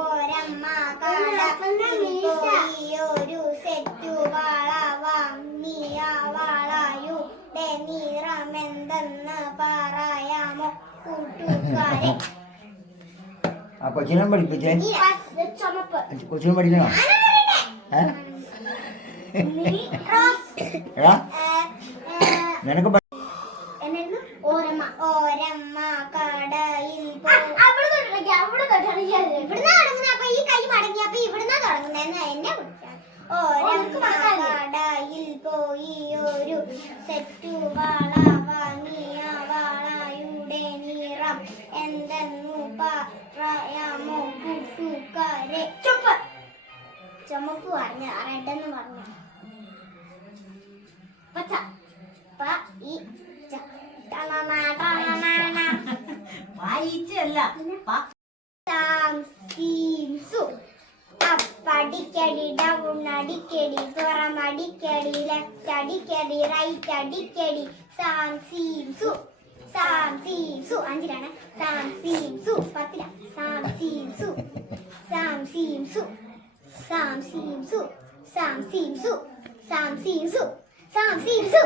ഒരമ്മ കടയിൽ ഒരു സെറ്റു വള വാങ്ങി. ആ വളയുടെ നിറമെന്തെന്ന് പറയാമോ കൂട്ടുകാരെ? കൊച്ചിനെ പഠിപ്പിച്ചേ. ചുമപ്പ്. കൊച്ചിനെ പഠിക്കണോ? നിനക്ക് ഓരമ്മ കടയിൽ ഇവിടുന്ന് തുടങ്ങുന്ന. അപ്പൊ ഈ കൈ മടങ്ങി. അപ്പൊ ഇവിടുന്ന് തുടങ്ങുന്ന എന്നെ കുറിച്ചാണ്. ഓരമ്മ കടയിൽ പോയി ഒരു സെറ്റു വള വാങ്ങി. ആ വളയുടെ നിറം എന്തെന്നു പറയാമോ കൂട്ടുകാരെ? ചുമപ്പ് പറഞ്ഞ റെഡെന്ന് പറഞ്ഞു. പച്ച അപ്പടിക്കടി ഡൗൺ അടിക്കടി പുറമടിക്കടി ലെഫ്റ്റ് അടിക്കടി റൈറ്റ് അടിക്കടി സാം സീം സു സാം സീം സു. അഞ്ചിലാണ്. സാം സീം സു. പത്തില. സാം സീം സു സാം സീം സു സാം സീം സു സാം സീം സു സാം സീം സു സാം സീം സു.